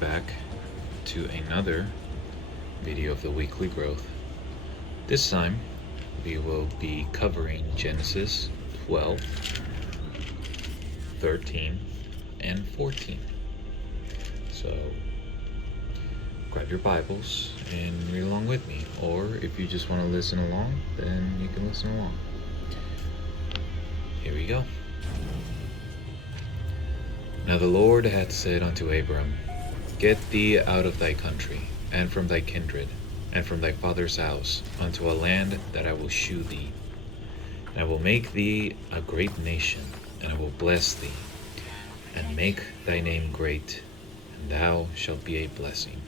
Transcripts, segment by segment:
back to another video of the weekly growth. This time we will be covering Genesis 12, 13, and 14. So grab your Bibles and read along with me, or if you just want to listen along, then you can listen along. Here we go. Now the Lord had said unto Abram, Get thee out of thy country, and from thy kindred, and from thy father's house, unto a land that I will shew thee. And I will make thee a great nation, and I will bless thee, and make thy name great, and thou shalt be a blessing.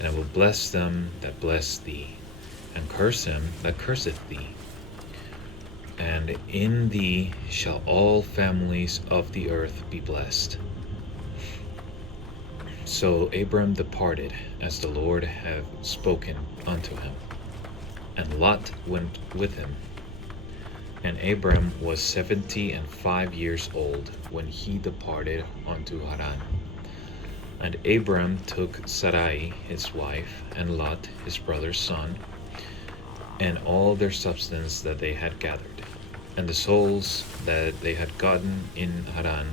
And I will bless them that bless thee, and curse him that curseth thee. And in thee shall all families of the earth be blessed. So Abram departed, as the Lord had spoken unto him, and Lot went with him. And Abram was 75 years old when he departed unto Haran. And Abram took Sarai his wife, and Lot his brother's son, and all their substance that they had gathered, and the souls that they had gotten in Haran,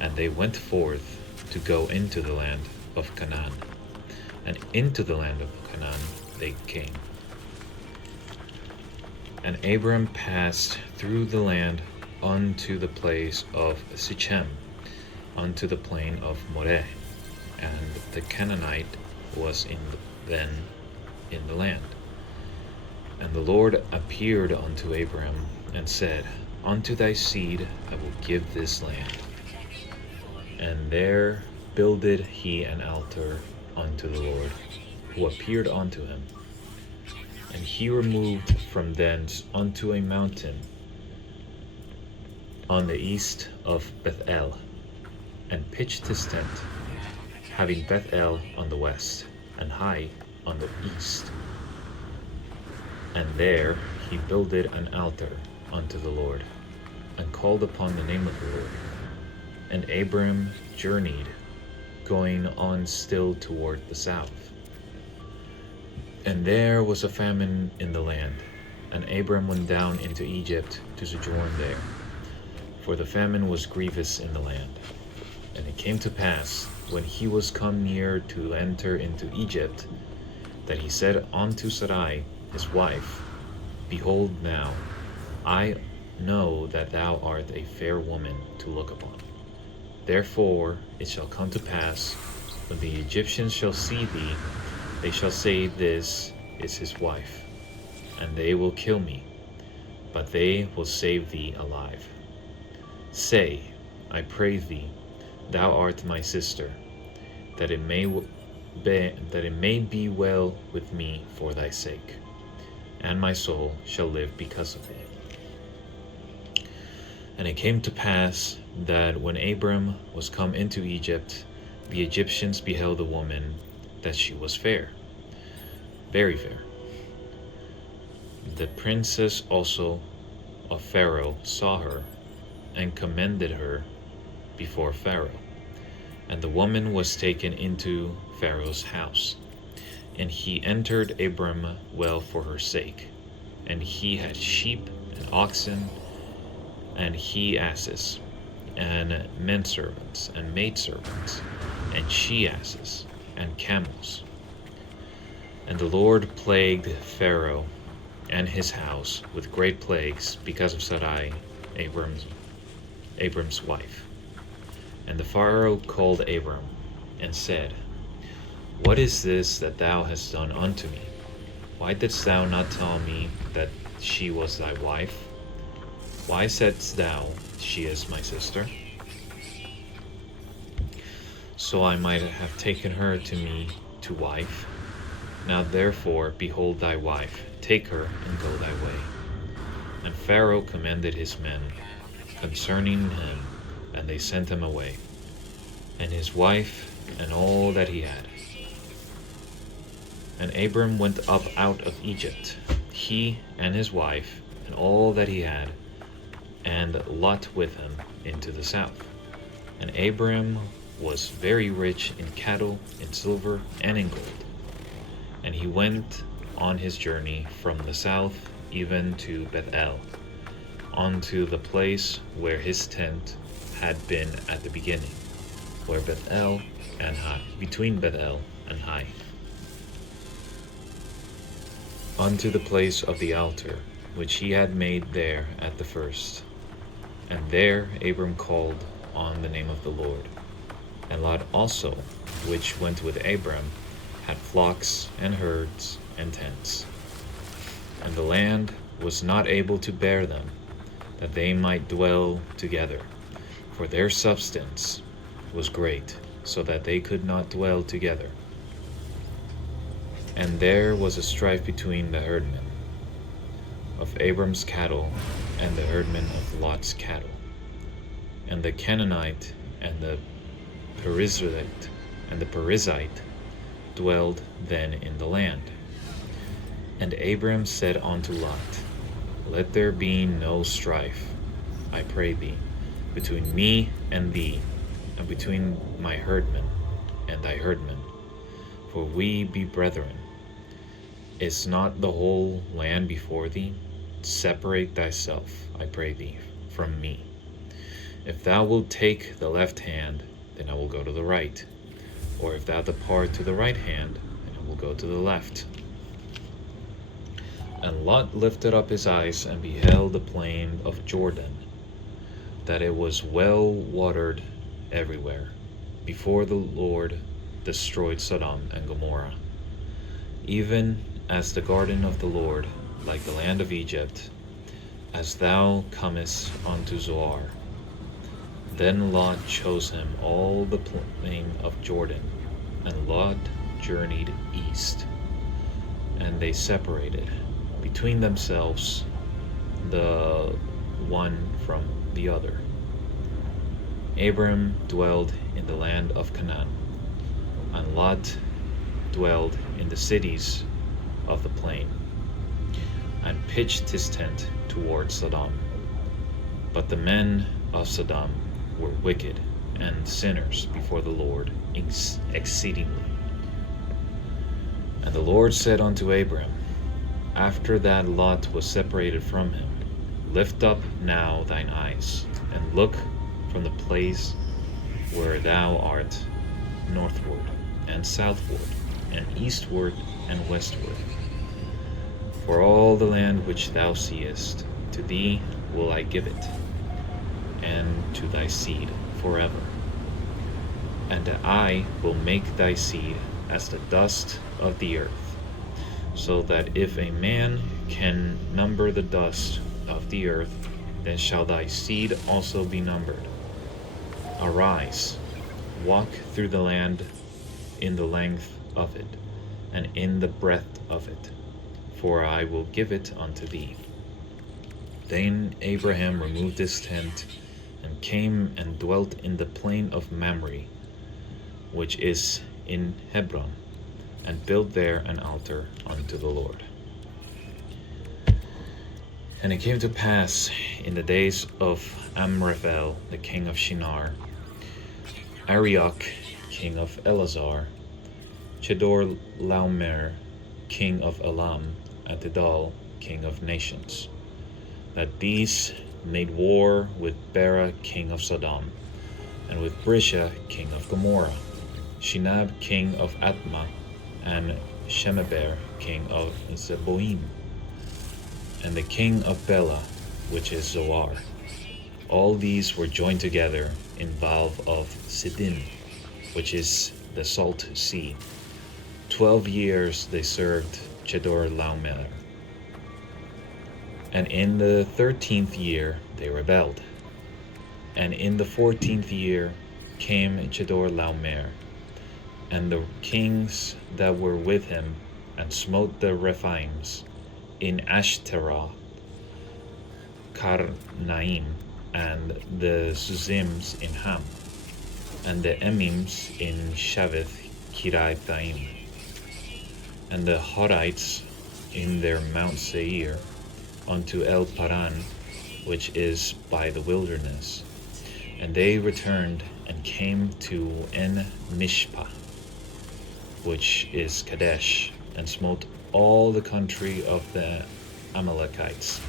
and they went forth to go into the land of Canaan. And into the land of Canaan they came. And Abram passed through the land unto the place of Sichem, unto the plain of Moreh, and the Canaanite was then in the land. And the Lord appeared unto Abram, and said, Unto thy seed I will give this land. And there builded he an altar unto the Lord, who appeared unto him. And he removed from thence unto a mountain on the east of Bethel, and pitched his tent, having Bethel on the west, and Hai on the east. And there he builded an altar unto the Lord, and called upon the name of the Lord. And Abram journeyed, going on still toward the south. And there was a famine in the land, and Abram went down into Egypt to sojourn there, for the famine was grievous in the land. And it came to pass, when he was come near to enter into Egypt, that he said unto Sarai his wife, Behold now, I know that thou art a fair woman to look upon. Therefore it shall come to pass, when the Egyptians shall see thee, they shall say, This is his wife, and they will kill me, but they will save thee alive. Say, I pray thee, thou art my sister, that it may be well with me for thy sake, and my soul shall live because of thee. And it came to pass that when Abram was come into Egypt, the Egyptians beheld the woman, that she was fair, very fair. The princess also of Pharaoh saw her, and commended her before Pharaoh. And the woman was taken into Pharaoh's house. And he entered Abram well for her sake. And he had sheep and oxen, and he asses, and menservants, and maidservants, and she-asses, and camels. And the Lord plagued Pharaoh and his house with great plagues because of Sarai, Abram's wife. And the Pharaoh called Abram, and said, What is this that thou hast done unto me? Why didst thou not tell me that she was thy wife? Why saidst thou, She is my sister? So I might have taken her to me to wife. Now therefore, behold thy wife, take her and go thy way. And Pharaoh commanded his men concerning him, and they sent him away, and his wife, and all that he had. And Abram went up out of Egypt, he and his wife, and all that he had, and Lot with him, into the south. And Abram was very rich in cattle, in silver, and in gold. And he went on his journey from the south even to Bethel, unto the place where his tent had been at the beginning, where Bethel and Hai, between Bethel and Hai, unto the place of the altar, which he had made there at the first. And there Abram called on the name of the Lord. And Lot also, which went with Abram, had flocks and herds and tents. And the land was not able to bear them, that they might dwell together, for their substance was great, so that they could not dwell together. And there was a strife between the herdmen of Abram's cattle and the herdmen of Lot's cattle. And the Canaanite and the Perizzite dwelled then in the land. And Abram said unto Lot, Let there be no strife, I pray thee, between me and thee, and between my herdmen and thy herdmen, for we be brethren. Is not the whole land before thee? Separate thyself, I pray thee, from me. If thou wilt take the left hand, then I will go to the right. Or if thou depart to the right hand, then I will go to the left. And Lot lifted up his eyes and beheld the plain of Jordan, that it was well watered everywhere, before the Lord destroyed Sodom and Gomorrah, even as the garden of the Lord, like the land of Egypt, as thou comest unto Zoar. Then Lot chose him all the plain of Jordan, and Lot journeyed east, and they separated between themselves the one from the other. Abram dwelled in the land of Canaan, and Lot dwelled in the cities of the plain, and pitched his tent toward Sodom. But the men of Sodom were wicked and sinners before the Lord exceedingly. And the Lord said unto Abram, after that Lot was separated from him, Lift up now thine eyes, and look from the place where thou art, northward and southward, and eastward and westward. For all the land which thou seest, to thee will I give it, and to thy seed forever. And I will make thy seed as the dust of the earth, so that if a man can number the dust of the earth, then shall thy seed also be numbered. Arise, walk through the land in the length of it, and in the breadth of it, for I will give it unto thee. Then Abraham removed his tent, and came and dwelt in the plain of Mamre, which is in Hebron, and built there an altar unto the Lord. And it came to pass in the days of Amraphel the king of Shinar, Arioch king of Elazar, Chedorlaomer king of Elam, and Tidal king of nations, that these made war with Bera king of Sodom, and with Brisha king of Gomorrah, Shinab king of Atma, and Shemeber king of Zeboim, and the king of Bela, which is Zoar. All these were joined together in Valve of Siddim, which is the Salt Sea. 12 years they served Chedorlaomer. And in the 13th year they rebelled. And in the 14th year came Chedorlaomer, and the kings that were with him, and smote the Rephaims in Ashtaroth, Karnaim, and the Suzims in Ham, and the Emims in Shavith Kiriathaim, and the Horites in their Mount Seir, unto El Paran, which is by the wilderness. And they returned and and came to En Mishpah, which is Kadesh, and smote all the country of the Amalekites,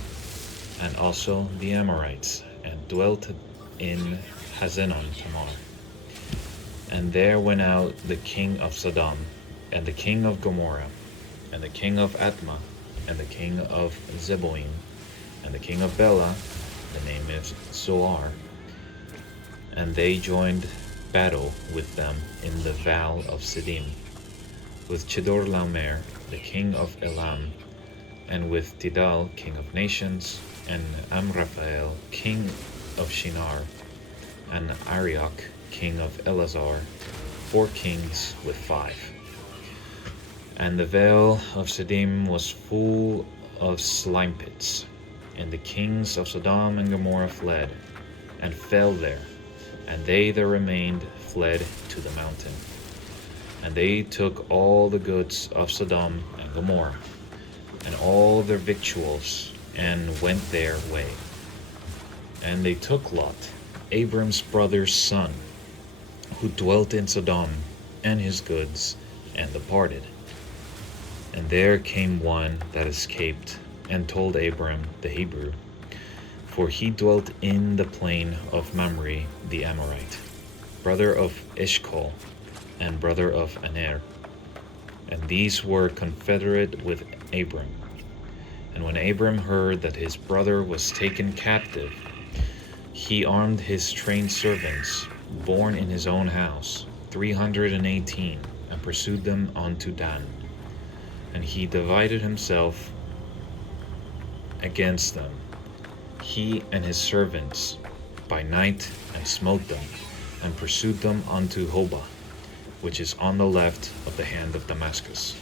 and also the Amorites, and dwelt in Hazenon Tamar. And there went out the king of Sodom, and the king of Gomorrah, and the king of Admah, and the king of Zeboim, and the king of Bela, the name is Zoar, and they joined battle with them in the vale of Siddim, with Chedorlaomer, the king of Elam, and with Tidal, king of nations, and Amraphel, king of Shinar, and Arioch, king of Elazar, 4 kings with 5. And the vale of Siddim was full of slime pits, and the kings of Sodom and Gomorrah fled, and fell there, and they that remained fled to the mountain. And they took all the goods of Sodom and Gomorrah, and all their victuals, and went their way. And they took Lot, Abram's brother's son, who dwelt in Sodom, and his goods, and departed. And there came one that escaped, and told Abram the Hebrew, for he dwelt in the plain of Mamre the Amorite, brother of Eshcol, and brother of Aner. And these were confederate with Abram. And when Abram heard that his brother was taken captive, he armed his trained servants, born in his own house, 318, and pursued them unto Dan. And he divided himself against them, he and his servants, by night, and smote them, and pursued them unto Hobah, which is on the left of the hand of Damascus.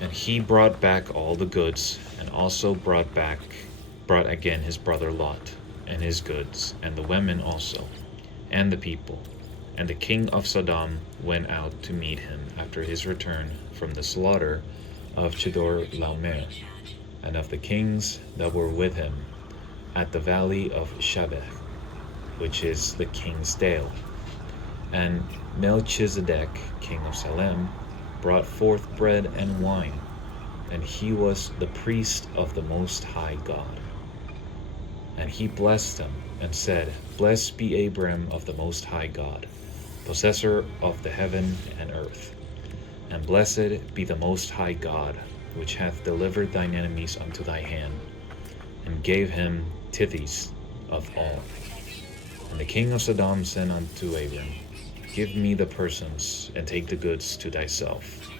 And he brought back all the goods, and also brought again his brother Lot, and his goods, and the women also, and the people. And the king of Sodom went out to meet him after his return from the slaughter of Chedorlaomer, and of the kings that were with him, at the valley of Shabeth, which is the king's dale. And Melchizedek, king of Salem, brought forth bread and wine, and he was the priest of the Most High God. And he blessed them, and said, Blessed be Abram of the Most High God, possessor of the heaven and earth. And blessed be the Most High God, which hath delivered thine enemies unto thy hand, and gave him tithes of all. And the king of Sodom said unto Abram, Give me the persons, and take the goods to thyself.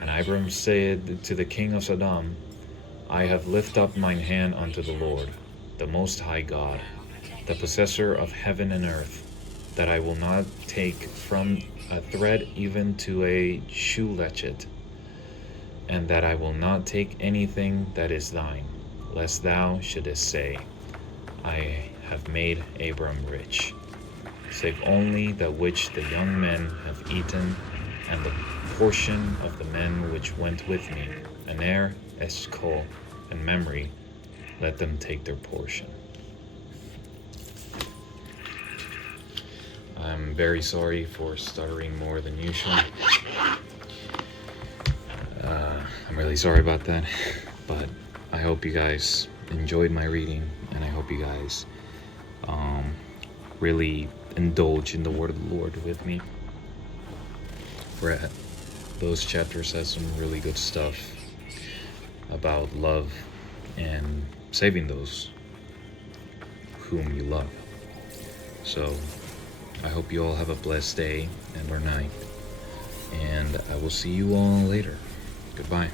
And Abram said to the king of Sodom, I have lifted up mine hand unto the Lord, the Most High God, the possessor of heaven and earth, that I will not take from a thread even to a shoe latchet, and that I will not take anything that is thine, lest thou shouldest say, I have made Abram rich, save only that which the young men have eaten, and the portion of the men which went with me, Aner, Eshcol, and Mamre, let them take their portion. I'm very sorry for stuttering more than usual. I'm really sorry about that, but I hope you guys enjoyed my reading, and I hope you guys really indulge in the word of the Lord with me. Those chapters has some really good stuff about love and saving those whom you love. So I hope you all have a blessed day and or night, and I will see you all later. Goodbye.